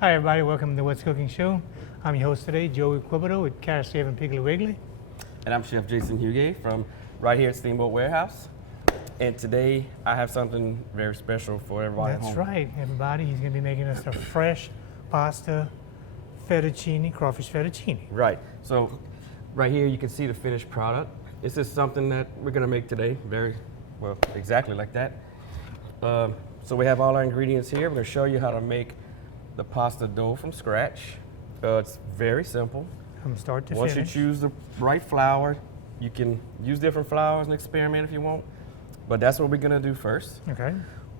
Hi everybody, welcome to the What's Cooking Show. I'm your host today, Joey Quibido with Cash Save and Piggly Wiggly. And I'm Chef Jason Huguet from right here at Steamboat Warehouse. And today I have something very special for everybody at That's home. right, everybody. He's going to be making us a fresh pasta fettuccine, crawfish fettuccine. Right. So right here you can see the finished product. This is something that we're going to make today, very well, exactly like that. So we have all our ingredients here. We're going to show you how to make the pasta dough from scratch. It's very simple. From start to Once finish. you choose the right flour, you can use different flours and experiment if you want. But that's what we're going to do first. Okay.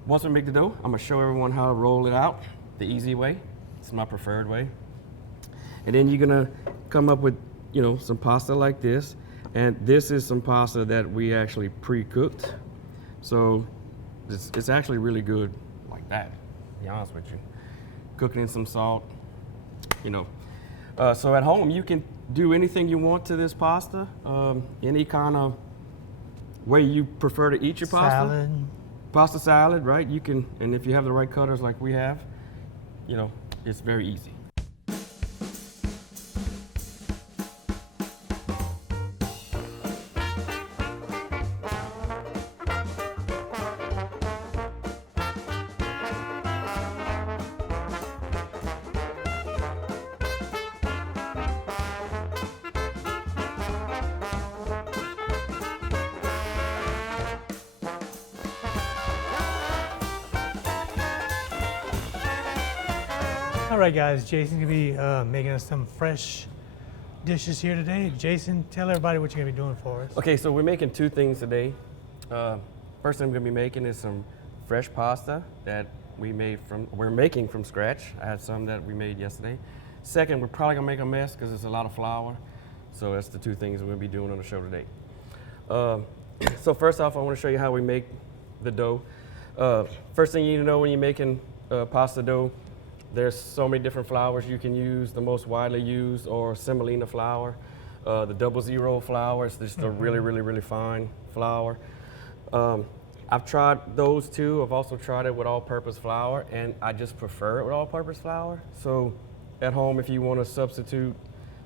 Once we make the dough, I'm going to show everyone how to roll it out the easy way. It's my preferred way. And then you're going to come up with, some pasta like this. And this is some pasta that we actually pre-cooked. So it's actually really good like that, to be honest with you. Cooking in some salt, So at home, you can do anything you want to this pasta. Any kind of way you prefer to eat your pasta. Salad. Pasta salad, right? You can, and if you have the right cutters like we have, it's very easy. All right, guys. Jason's going to be making us some fresh dishes here today. Jason, tell everybody what you're going to be doing for us. Okay, so we're making two things today. First thing we're gonna be making is some fresh pasta that we're making from scratch. I had some that we made yesterday. Second, we're probably gonna make a mess because it's a lot of flour. So that's the two things we're gonna be doing on the show today. So first off, I wanna show you how we make the dough. First thing you need to know when you're making pasta dough, there's so many different flours you can use. The most widely used or semolina flour. The 00 flour is just a really, really, really fine flour. I've tried those too. I've also tried it with all-purpose flour, and I just prefer it with all-purpose flour. So at home, if you want to substitute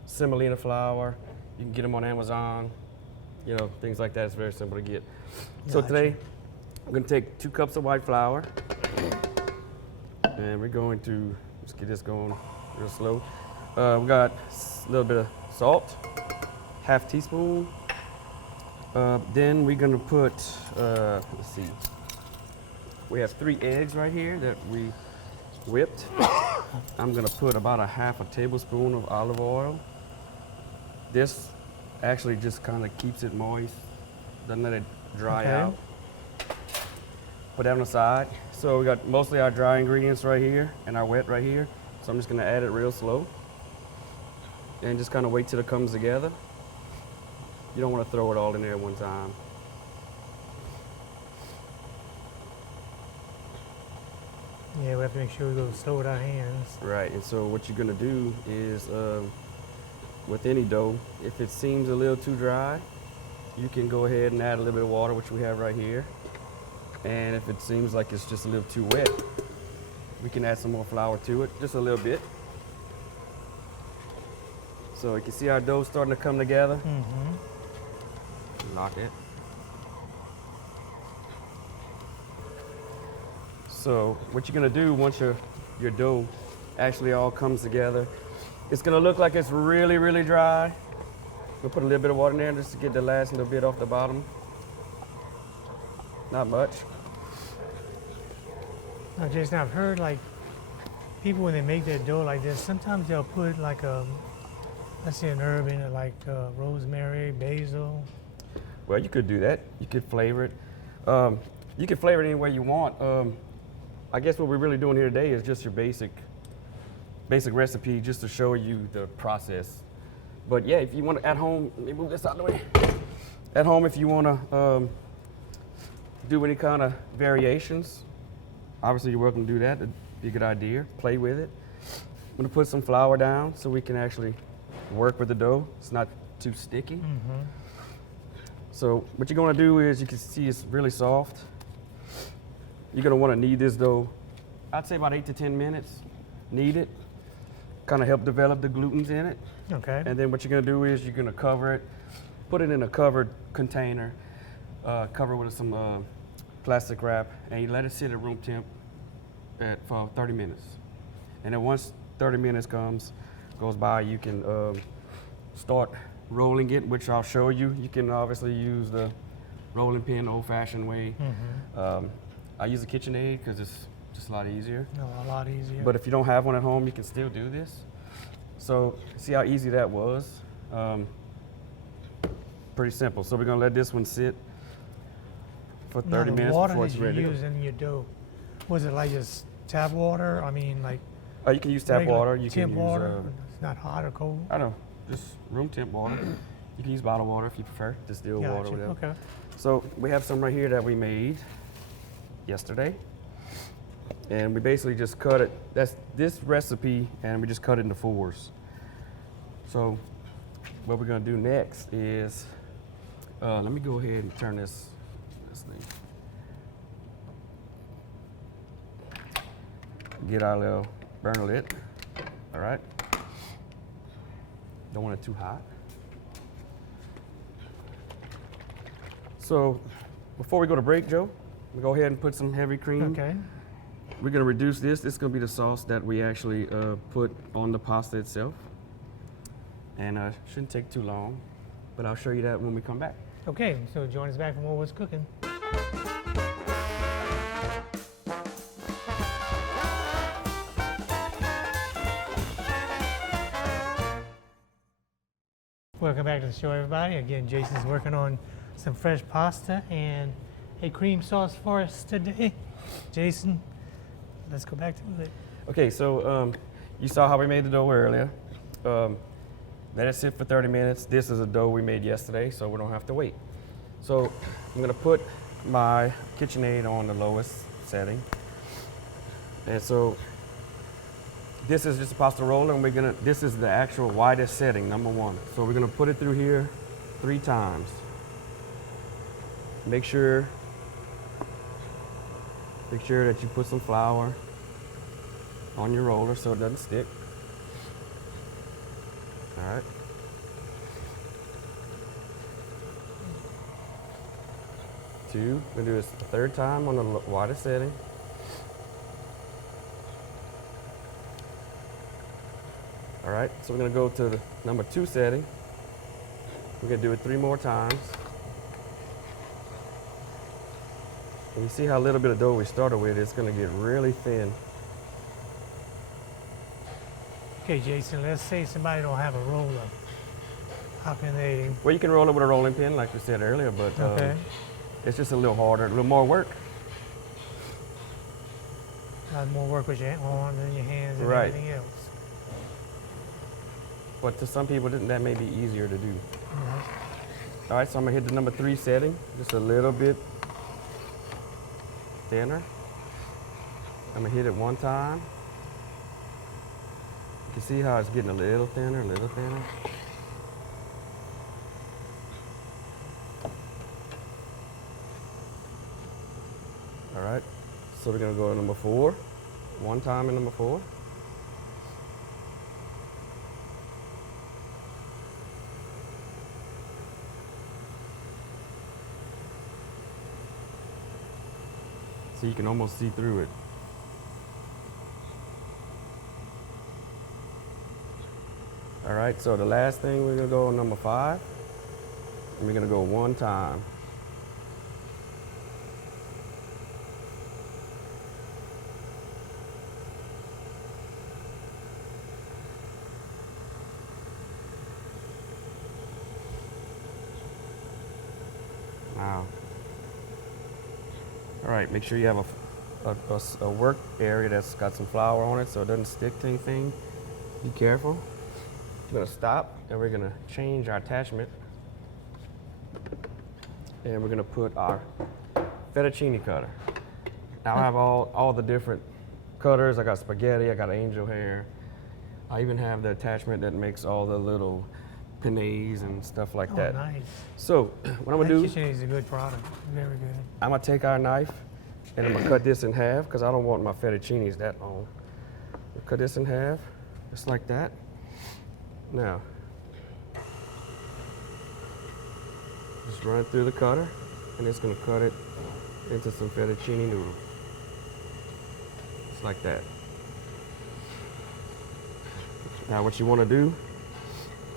semolina flour, you can get them on Amazon. Things like that. It's very simple to get. So today, I'm going to take 2 cups of white flour, and we're going to just get this going real slow. We got a little bit of salt, half teaspoon. Then we're gonna put, let's see, we have 3 eggs right here that we whipped. I'm gonna put about a half a tablespoon of olive oil. This actually just kind of keeps it moist, doesn't let it dry out. Put that on the side. So we got mostly our dry ingredients right here and our wet right here. So I'm just gonna add it real slow and just kind of wait till it comes together. You don't want to throw it all in there at one time. Yeah, we have to make sure we go slow with our hands. Right, and so what you're gonna do is, with any dough, if it seems a little too dry, you can go ahead and add a little bit of water, which we have right here. And if it seems like it's just a little too wet, we can add some more flour to it, just a little bit. So you can see our dough starting to come together. Lock it. So what you're gonna do once your dough actually all comes together, it's gonna look like it's really, really dry. We'll put a little bit of water in there just to get the last little bit off the bottom. Not much. Now, Jason, I've heard people when they make their dough like this, sometimes they'll put let's say an herb in it like rosemary, basil. Well, you could do that. You could flavor it. You can flavor it any way you want. I guess what we're really doing here today is just your basic recipe, just to show you the process. But yeah, if you want to at home, let me move this out of the way. At home, if you want to do any kind of variations, obviously you're welcome to do that. It'd be a good idea. Play with it. I'm gonna put some flour down so we can actually work with the dough. It's not too sticky. So what you're gonna do is, you can see it's really soft. You're gonna wanna knead this dough, I'd say about 8 to 10 minutes. kneaded, kind of help develop the glutens in it. Okay. And then what you're gonna do is you're gonna cover it, put it in a covered container, cover it with some plastic wrap, and you let it sit at room temp for 30 minutes. And then once 30 minutes goes by, you can start rolling it, which I'll show you. You can obviously use the rolling pin old-fashioned way. I use a KitchenAid because it's just a lot easier. No, a lot easier. But if you don't have one at home, you can still do this. So see how easy that was? Pretty simple. So we're gonna let this one sit for 30 now, the minutes water before that it's you ready. use in your dough, was it like just tap water? I mean, like You can use tap regular water. You temp can use, water. It's not hot or cold. I don't know, just room temp water. You can use bottled water if you prefer, distilled water, Gotcha. whatever. Okay. So we have some right here that we made yesterday. And we basically just cut it. That's this recipe, and we just cut it into fours. So what we're gonna do next is, let me go ahead and turn this thing. Get our little burner lit, all right? Don't want it too hot. So before we go to break, Joe, we go ahead and put some heavy cream. Okay. We're gonna reduce this. This is gonna be the sauce that we actually put on the pasta itself. And shouldn't take too long, but I'll show you that when we come back. Okay. So join us back for more What's Cooking. Welcome back to the show, everybody. Again, Jason's working on some fresh pasta and a cream sauce for us today. Jason, let's go back to it. Okay, so you saw how we made the dough earlier. Let it sit for 30 minutes. This is a dough we made yesterday, so we don't have to wait. So I'm gonna put my KitchenAid on the lowest setting. And so this is just a pasta roller, and this is the actual widest setting, number one. So we're gonna put it through here 3 times. Make sure that you put some flour on your roller so it doesn't stick. All right. Two, we're gonna do this a 3rd time on the widest setting. All right, so we're gonna go to the number 2 setting. We're gonna do it 3 more times. And you see how little bit of dough we started with, it's gonna get really thin. Okay, Jason, let's say somebody don't have a roller. How can they? Well, you can roll it with a rolling pin, like we said earlier, but Okay. it's just a little harder, a little more work. More work with your arms and your hands and Right. everything else. But to some people, that may be easier to do. Mhm. All right, so I'm gonna hit the number 3 setting, just a little bit thinner. I'm gonna hit it 1 time. You can see how it's getting a little thinner, a little thinner. All right, so we're gonna go to number 4. 1 time in number 4. So you can almost see through it. All right, so the last thing we're gonna go on number 5, and we're gonna go 1 time. Wow. All right, make sure you have a work area that's got some flour on it so it doesn't stick to anything. Be careful. We're gonna stop and we're gonna change our attachment. And we're gonna put our fettuccine cutter. Now I have all the different cutters. I got spaghetti, I got angel hair. I even have the attachment that makes all the little penne and stuff like Oh, that. nice. So what I'm gonna do, KitchenAid is a good product. Very good. I'm gonna take our knife and I'm gonna cut this in half because I don't want my fettuccines that long. We'll cut this in half, just like that. Now, just run it through the cutter, and it's gonna cut it into some fettuccine noodles. Just like that. Now what you wanna do,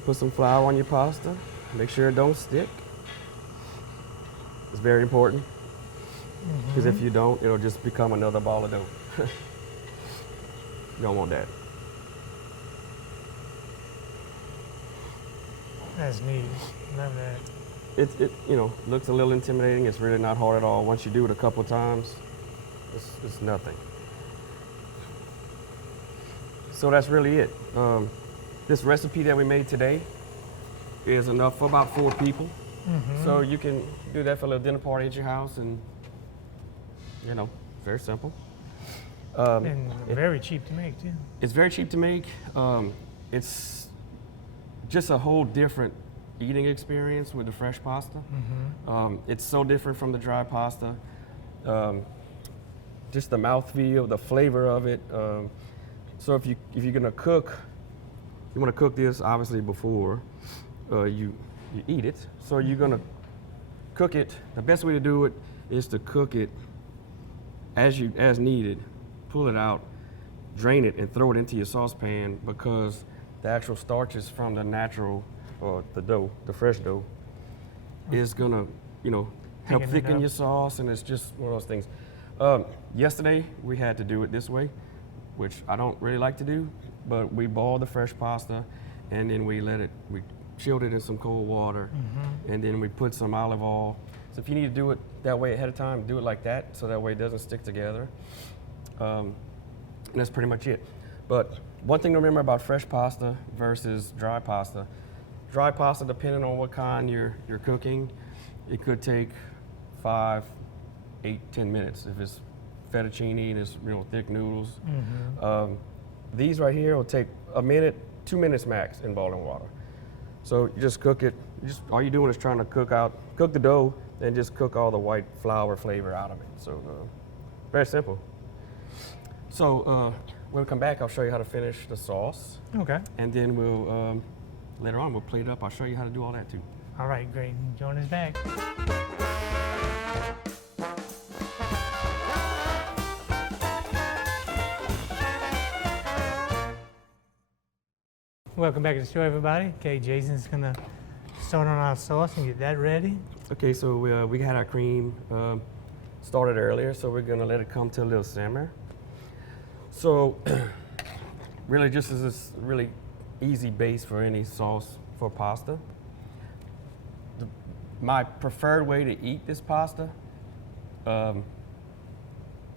put some flour on your pasta, make sure it don't stick. It's very important, because if you don't, it'll just become another ball of dough. You don't want that. That's neat. Love that. It looks a little intimidating. It's really not hard at all. Once you do it a couple times, it's nothing. So that's really it. This recipe that we made today is enough for about 4 people. So you can do that for a little dinner party at your house, and very simple. And very cheap to make too. It's very cheap to make. It's just a whole different eating experience with the fresh pasta. It's so different from the dry pasta. Just the mouthfeel, the flavor of it. So if you're gonna cook, you want to cook this obviously before you eat it. So you're gonna cook it. The best way to do it is to cook it as needed. Pull it out, drain it, and throw it into your saucepan, because the actual starches from the natural, or the dough, the fresh dough, is gonna, help thicken your sauce, and it's just one of those things. Yesterday we had to do it this way, which I don't really like to do, but we boiled the fresh pasta, and then we chilled it in some cold water, and then we put some olive oil. So if you need to do it that way ahead of time, do it like that, so that way it doesn't stick together. And that's pretty much it. But one thing to remember about fresh pasta versus dry pasta. Dry pasta, depending on what kind you're cooking, it could take 5, 8, 10 minutes. If it's fettuccine and it's thick noodles. These right here will take a minute, 2 minutes max in boiling water. So you just cook it. All you're doing is trying to cook the dough, and just cook all the white flour flavor out of it. So very simple. So when we come back, I'll show you how to finish the sauce. Okay. And then we'll, later on, we'll plate it up. I'll show you how to do all that too. All right, great. Join us back. Welcome back to the show, everybody. Okay, Jason's gonna start on our sauce and get that ready. Okay, so we had our cream started earlier, so we're gonna let it come to a little simmer. So really just as this really easy base for any sauce for pasta. My preferred way to eat this pasta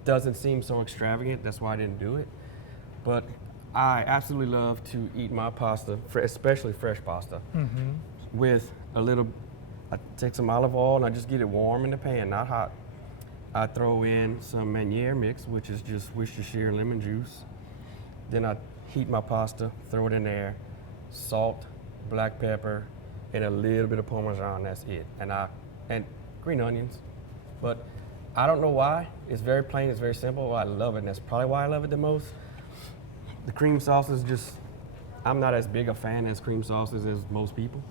doesn't seem so extravagant, that's why I didn't do it. But I absolutely love to eat my pasta, especially fresh pasta, with I take some olive oil and I just get it warm in the pan, not hot. I throw in some Meunier mix, which is just Worcestershire lemon juice. Then I heat my pasta, throw it in there, salt, black pepper, and a little bit of Parmesan, that's it. And green onions. But I don't know why. It's very plain, it's very simple. I love it, and that's probably why I love it the most. The cream sauce is just, I'm not as big a fan as cream sauces as most people.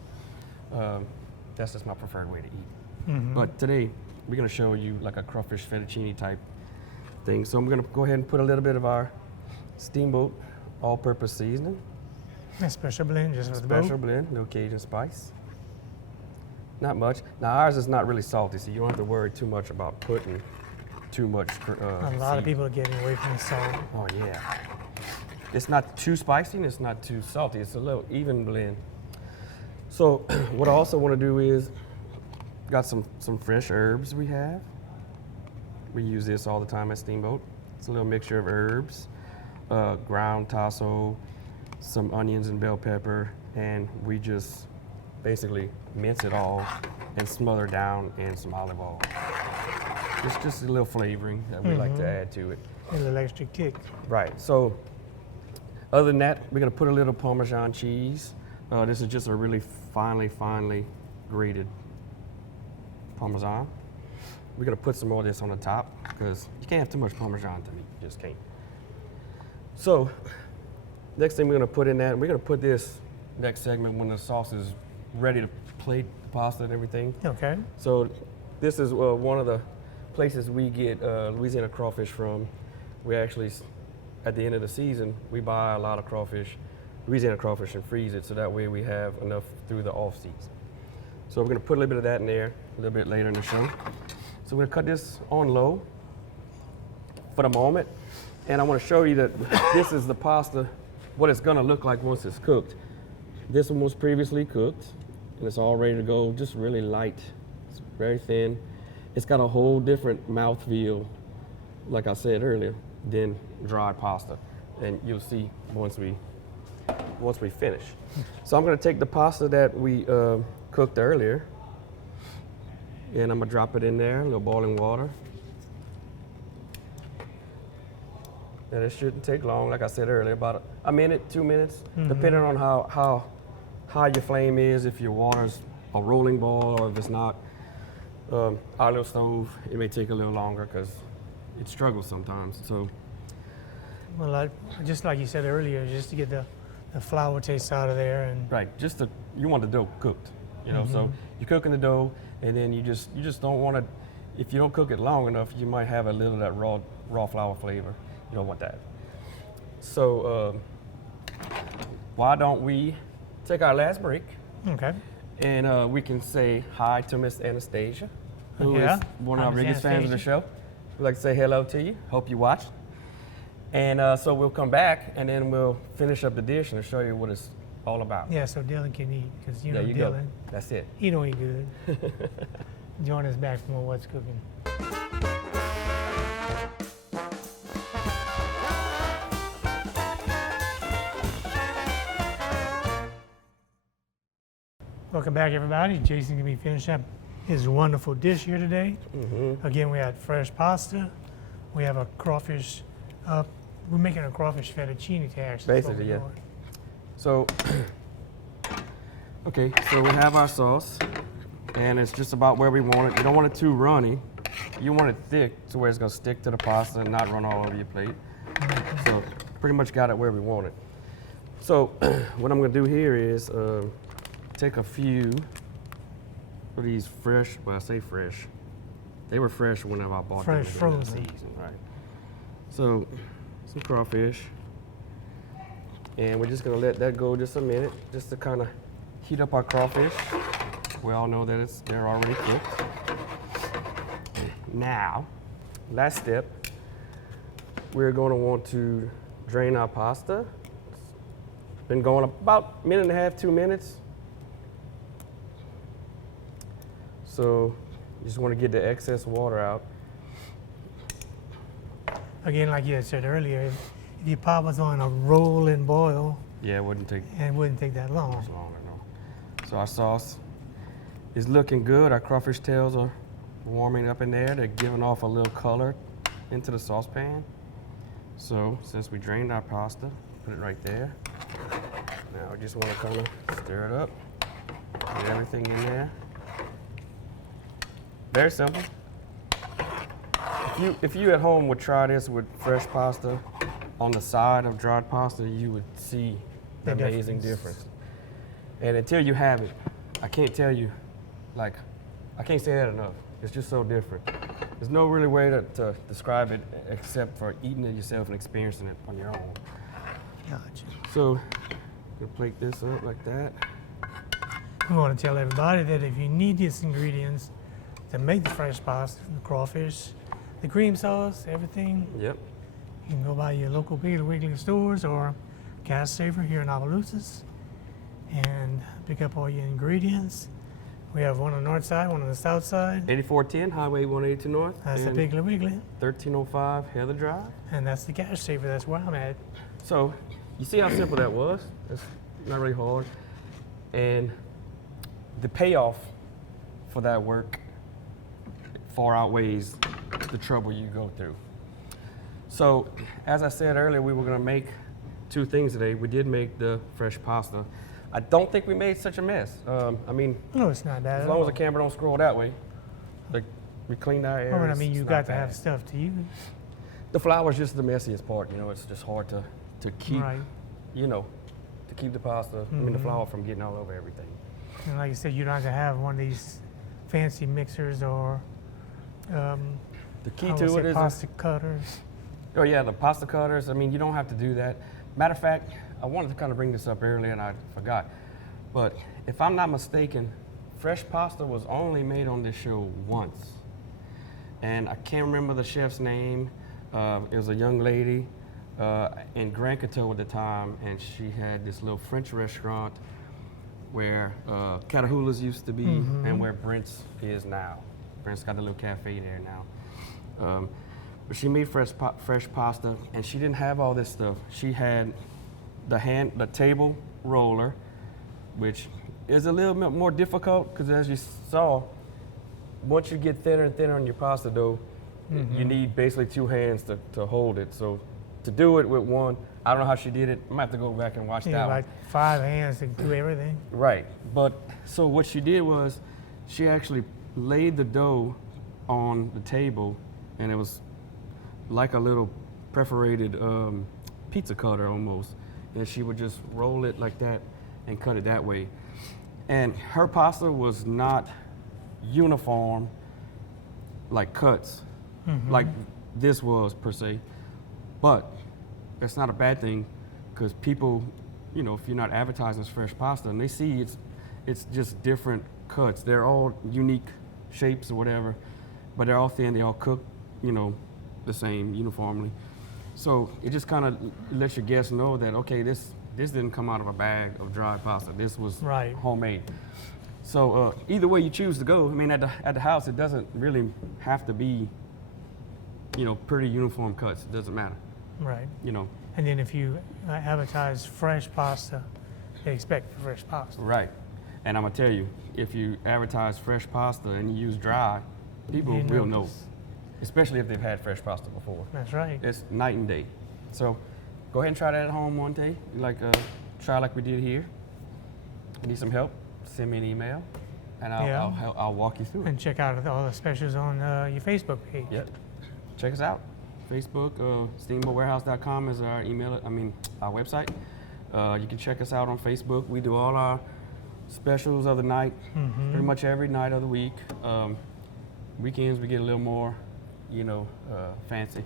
That's just my preferred way to eat. But today, we're gonna show you like a crawfish fettuccine type thing. So I'm gonna go ahead and put a little bit of our Steamboat all-purpose seasoning. A special blend, just for the boat. Special blend, little Cajun spice. Not much. Now ours is not really salty, so you don't have to worry too much about putting too much A lot of people are getting away from the salt. Oh yeah. It's not too spicy and it's not too salty. It's a little even blend. So what I also want to do is, got some fresh herbs we have. We use this all the time at Steamboat. It's a little mixture of herbs, ground tasso, some onions and bell pepper, and we just basically mince it all and smother down in some olive oil. It's just a little flavoring that we like to add to it. A little extra kick. Right, so other than that, we're gonna put a little Parmesan cheese. This is just a really finely grated Parmesan. We're gonna put some more of this on the top because you can't have too much Parmesan to me, you just can't. So next thing we're gonna put in that, we're gonna put this next segment when the sauce is ready to plate the pasta and everything. Okay. So this is one of the places we get Louisiana crawfish from. We actually, at the end of the season, we buy a lot of crawfish, Louisiana crawfish, and freeze it so that way we have enough through the off season. So we're gonna put a little bit of that in there a little bit later in the show. So we're gonna cut this on low for the moment. And I wanna show you that this is the pasta, what it's gonna look like once it's cooked. This one was previously cooked and it's all ready to go, just really light. It's very thin. It's got a whole different mouthfeel, like I said earlier, than dried pasta. And you'll see once we finish. So I'm gonna take the pasta that we cooked earlier and I'm gonna drop it in there, a little boiling water. And it shouldn't take long, like I said earlier, about a minute, 2 minutes, depending on how high your flame is, if your water's a rolling boil or if it's not. Our little stove, it may take a little longer because it struggles sometimes. So, Well, just like you said earlier, just to get the flour taste out of there, and right, you want the dough cooked, you know. So you're cooking the dough, and then you just don't want to. If you don't cook it long enough, you might have a little of that raw flour flavor. You don't want that. So why don't we take our last break? okay. And we can say hi to Miss Anastasia, who is Yeah. one of Hi, our Miss biggest fans of the Anastasia. show. We'd like to say hello to you. Hope you watched. And so we'll come back and then we'll finish up the dish and show you what it's all about. Yeah, so Dylan can eat, because you know There you go. Dylan, That's it. he don't eat good. Join us back for more What's Cooking. Welcome back, everybody. Jason's gonna be finishing up his wonderful dish here today. Again, we had fresh pasta. We have a crawfish. We're making a crawfish fettuccine to actually. Basically, yeah. So, okay, so we have our sauce, and it's just about where we want it. You don't want it too runny. You want it thick to where it's gonna stick to the pasta and not run all over your plate. So, pretty much got it where we want it. So, what I'm gonna do here is take a few of these fresh, well, I say fresh. They were fresh whenever I bought them. Fresh at the end of the frozen. season, right? So, some crawfish. And we're just gonna let that go just a minute, just to kind of heat up our crawfish. We all know that they're already cooked. Now, last step, we're gonna want to drain our pasta. It's been going about a minute and a half, 2 minutes. So, you just wanna get the excess water out. Again, like you had said earlier, if your pot was on a rolling boil, Yeah, it wouldn't take it wouldn't take that long. much longer, no. So our sauce is looking good. Our crawfish tails are warming up in there. They're giving off a little color into the saucepan. So since we drained our pasta, put it right there. Now I just want to kind of stir it up, get everything in there. Very simple. If you at home would try this with fresh pasta on the side of dried pasta, you would see the The amazing difference. difference. And until you have it, I can't tell you, like, I can't say that enough. It's just so different. There's no really way to describe it except for eating it yourself and experiencing it on your own. Gotcha. So, gonna plate this up like that. We want to tell everybody that if you need these ingredients to make the fresh pasta, the crawfish, the cream sauce, everything, Yep. you can go by your local Piggly Wiggly stores or Gas Saver here in Opelousas and pick up all your ingredients. We have one on the north side, one on the south side. 8410 Highway 182 North. That's the and Piggly Wiggly, 1305 Heather Drive. and that's the Gas Saver. That's where I'm at. So, you see how simple that was? It's not really hard. And the payoff for that work far outweighs the trouble you go through. So, as I said earlier, we were gonna make two things today. We did make the fresh pasta. I don't think we made such a mess. I mean, No, it's not bad as at long all. as the camera don't scroll that way, like we cleaned our areas. I mean, you it's got not to have bad. stuff to use. The flour is just the messiest part. You know, it's just hard to to keep, Right. you know, to keep the pasta, I mean the flour from getting all over everything. And like you said, you don't have to have one of these fancy mixers or The key I would to say it is, pasta cutters. oh yeah, the pasta cutters. I mean, you don't have to do that. Matter of fact, I wanted to kind of bring this up earlier and I forgot. But if I'm not mistaken, fresh pasta was only made on this show once. And I can't remember the chef's name. It was a young lady in Grand Coteau at the time, and she had this little French restaurant where Catahoula's used to be and where Brent's is now. Brent's got a little cafe there now. But she made fresh pasta, and she didn't have all this stuff. She had the table roller, which is a little bit more difficult because, as you saw, once you get thinner and thinner on your pasta dough, you need basically 2 hands to hold it. So to do it with one, I don't know how she did it. I might have to go back and watch You that know, one. like 5 hands to do everything. Right. But so what she did was she actually laid the dough on the table, and it was like a little perforated pizza cutter almost. And she would just roll it like that and cut it that way. And her pasta was not uniform like cuts like this was per se. But that's not a bad thing because people, you know, if you're not advertising as fresh pasta and they see it's just different cuts. They're all unique shapes or whatever, but they're all thin, they all cook, you know, the same uniformly. So it just kind of lets your guests know that, okay, this didn't come out of a bag of dry pasta. This was Right. homemade. So either way you choose to go, I mean, at the house, it doesn't really have to be, you know, pretty uniform cuts. It doesn't matter, Right. you know. And then if you advertise fresh pasta, they expect fresh pasta. Right. And I'm gonna tell you, if you advertise fresh pasta and you use dry, people You will know, notice. especially if they've had fresh pasta before. That's right. It's night and day. So go ahead and try that at home one day. Like try like we did here. Need some help? Send me an email, and I'll walk you through it. And check out all the specials on your Facebook page. Yep. Check us out. Facebook, steamboatwarehouse.com is our our website. You can check us out on Facebook. We do all our specials of the night, pretty much every night of the week. Weekends we get a little more, you know, fancy,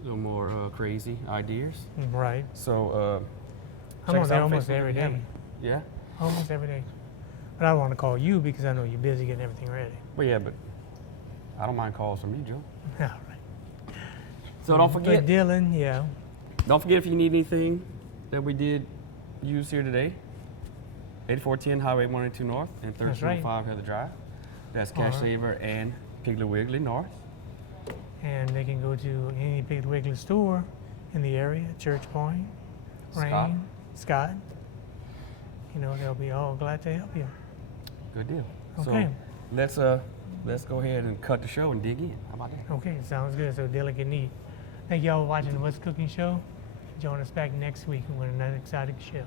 a little more crazy ideas. Right. So I'm check on us there out on almost Facebook every if you day. haven't. Yeah. Almost every day. But I want to call you because I know you're busy getting everything ready. Well, yeah, but I don't mind calls from you, Joe. All right. So don't forget. But Dylan, yeah. Don't forget if you need anything that we did use here today. 8410 Highway 182 North and That's right. 1305 Heather Drive. That's All Cash right. Saver and Piggly Wiggly North. And they can go to any Piggly Wiggly store in the area, Church Point, Scott. Rain, Scott. You know, they'll be all glad to help you. Good deal. Okay. So let's go ahead and cut the show and dig in. How about that? Okay, sounds good. So Dylan can eat. Thank y'all for watching the What's Cooking Show. Join us back next week with another exciting show.